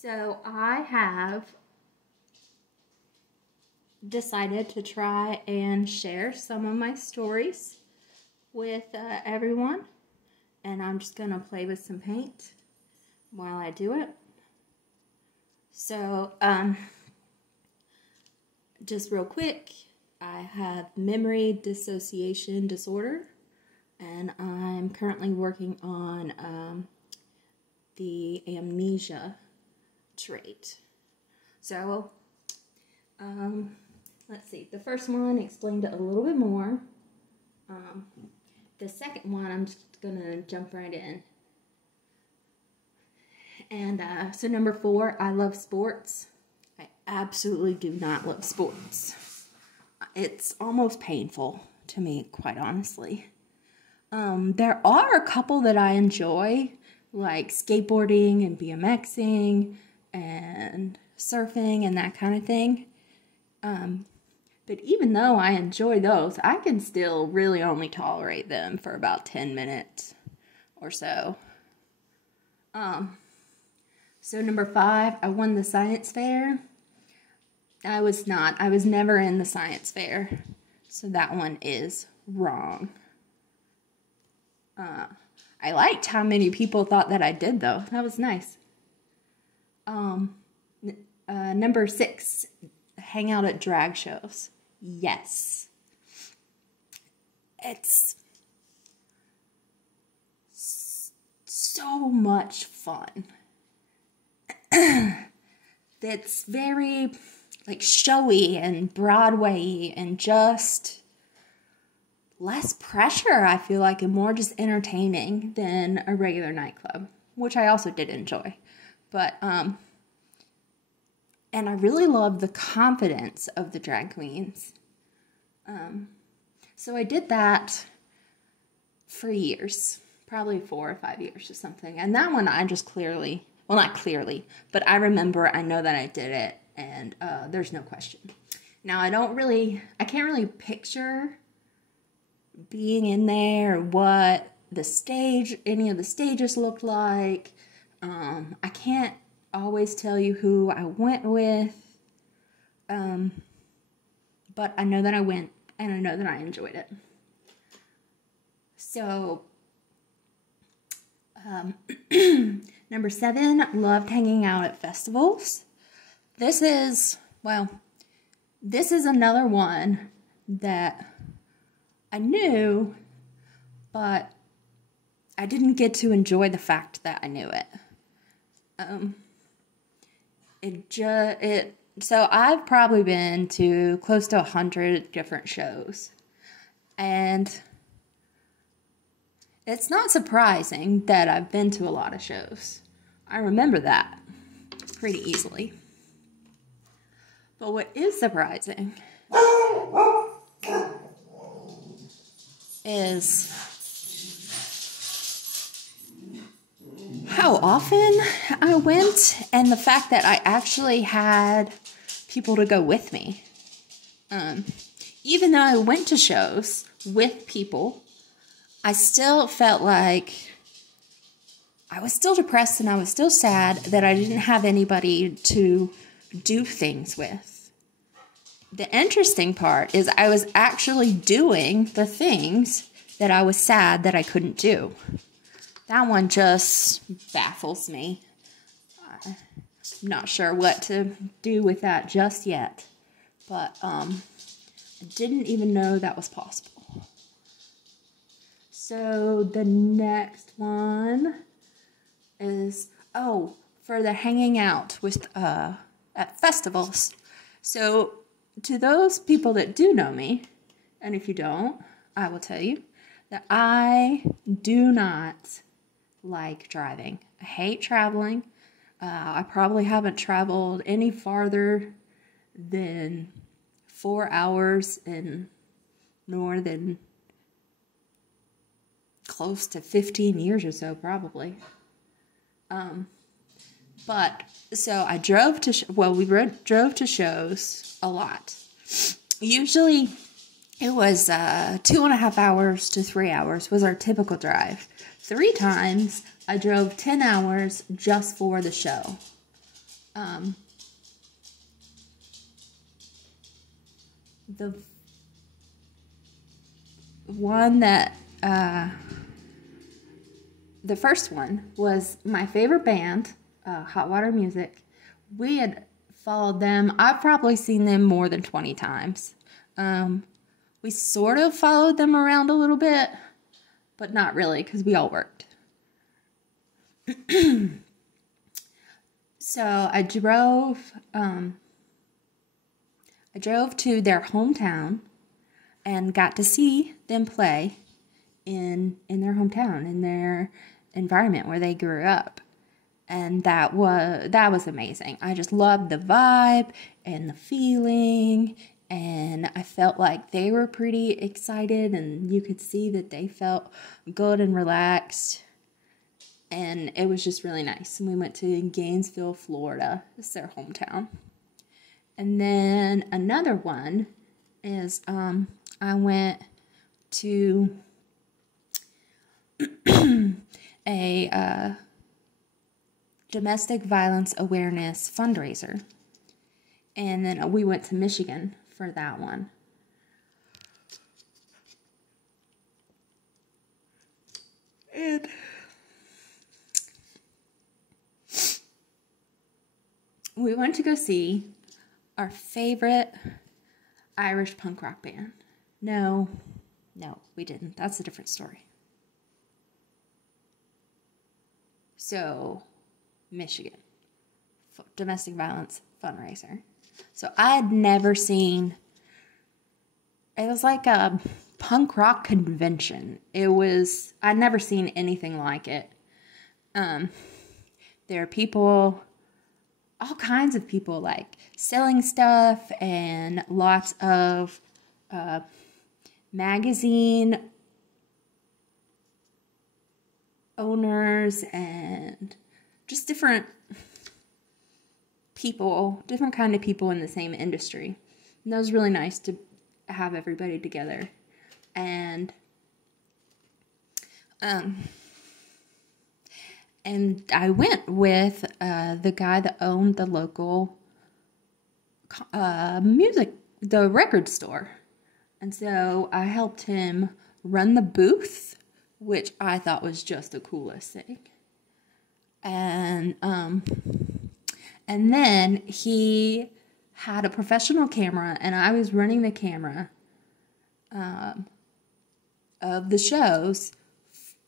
So I have decided to try and share some of my stories with everyone, and I'm just gonna play with some paint while I do it. So just real quick, I have memory dissociation disorder, and I'm currently working on the amnesia trait. So let's see, the first one explained it a little bit more. The second one, I'm just gonna jump right in. And so number 4, I love sports. I absolutely do not love sports. It's almost painful to me, quite honestly. There are a couple that I enjoy, like skateboarding and BMXing and surfing and that kind of thing. But even though I enjoy those, I can still really only tolerate them for about 10 minutes or so. So number 5, I won the science fair. I was never in the science fair. So that one is wrong. I liked how many people thought that I did, though. That was nice. Number 6, hang out at drag shows. Yes. It's so much fun. It's very, like, showy and Broadway-y and just less pressure, I feel like, and more just entertaining than a regular nightclub, which I also did enjoy. But, and I really love the confidence of the drag queens. So I did that for years, probably 4 or 5 years or something. And that one I just clearly, well, not clearly, but I remember, I know that I did it, and there's no question. Now I can't really picture being in there, or what any of the stages looked like. I can't always tell you who I went with, but I know that I went, and I know that I enjoyed it. So, number 7, loved hanging out at festivals. This is another one that I knew, but I didn't get to enjoy the fact that I knew it. So I've probably been to close to 100 different shows, and it's not surprising that I've been to a lot of shows. I remember that pretty easily. But what is surprising is how often I went, and the fact that I actually had people to go with me. Even though I went to shows with people, I still felt like I was still depressed and I was still sad that I didn't have anybody to do things with. The interesting part is I was actually doing the things that I was sad that I couldn't do. That one just baffles me. I'm not sure what to do with that just yet. But I didn't even know that was possible. So the next one is, for the hanging out with at festivals. So to those people that do know me, and if you don't, I will tell you that I do not like driving. I hate traveling. I probably haven't traveled any farther than 4 hours in more than close to 15 years or so, probably. But so I drove to drove to shows a lot. Usually it was 2.5 hours to 3 hours was our typical drive. 3 times I drove 10 hours just for the show. Um, the one that, the first one was my favorite band, Hot Water Music. We had followed them. I've probably seen them more than 20 times. We sort of followed them around a little bit, but not really because we all worked. So I drove to their hometown and got to see them play in their hometown, in their environment where they grew up. And that was amazing. I just loved the vibe and the feeling, and I felt like they were pretty excited, and you could see that they felt good and relaxed. And it was just really nice. And we went to Gainesville, Florida. It's their hometown. And then another one is I went to a domestic violence awareness fundraiser. And then we went to Michigan for that one. And we went to go see our favorite Irish punk rock band. No, we didn't. That's a different story. So, Michigan, domestic violence fundraiser. So I had never seen, it was like a punk rock convention. I'd never seen anything like it. There are people, all kinds of people, like selling stuff, and lots of magazine owners, and just different people, different kind of people in the same industry. And that was really nice to have everybody together. And I went with the guy that owned the local the record store. And so I helped him run the booth, which I thought was just the coolest thing. And then he had a professional camera, and I was running the camera of the shows.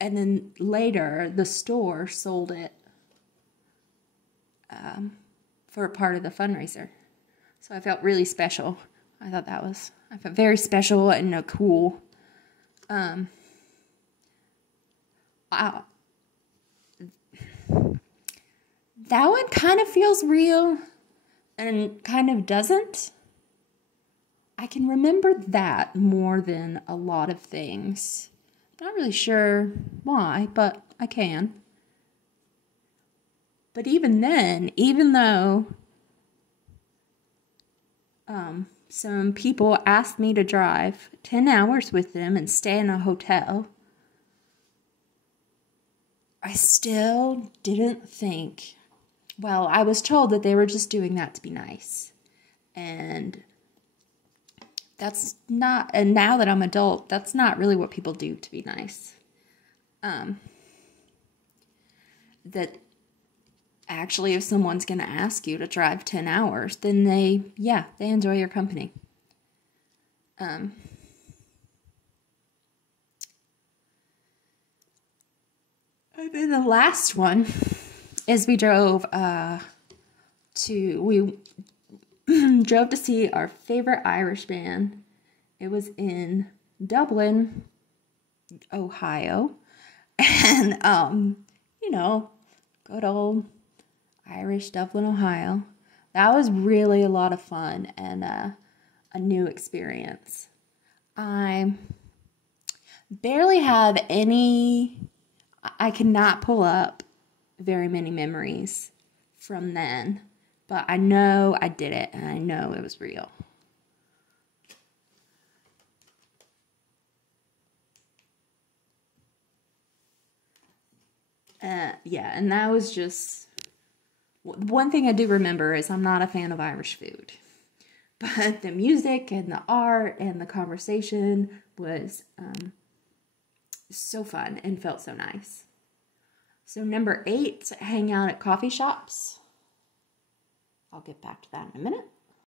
And then later, the store sold it for a part of the fundraiser. So I felt really special. I felt very special and cool. That one kind of feels real and kind of doesn't. I can remember that more than a lot of things. Not really sure why, but I can. But even then, even though some people asked me to drive 10 hours with them and stay in a hotel, I still didn't think, well, I was told that they were just doing that to be nice. And that's not, and now that I'm adult, that's not really what people do to be nice. That actually, if someone's going to ask you to drive 10 hours, then they enjoy your company. And then the last one is we drove drove to see our favorite Irish band. It was in Dublin, Ohio. And, good old Irish Dublin, Ohio. That was really a lot of fun and a new experience. I barely have I cannot pull up very many memories from then, but I know I did it, and I know it was real. And that was just One thing I do remember is I'm not a fan of Irish food. But the music and the art and the conversation was so fun and felt so nice. So number 8, hang out at coffee shops. I'll get back to that in a minute.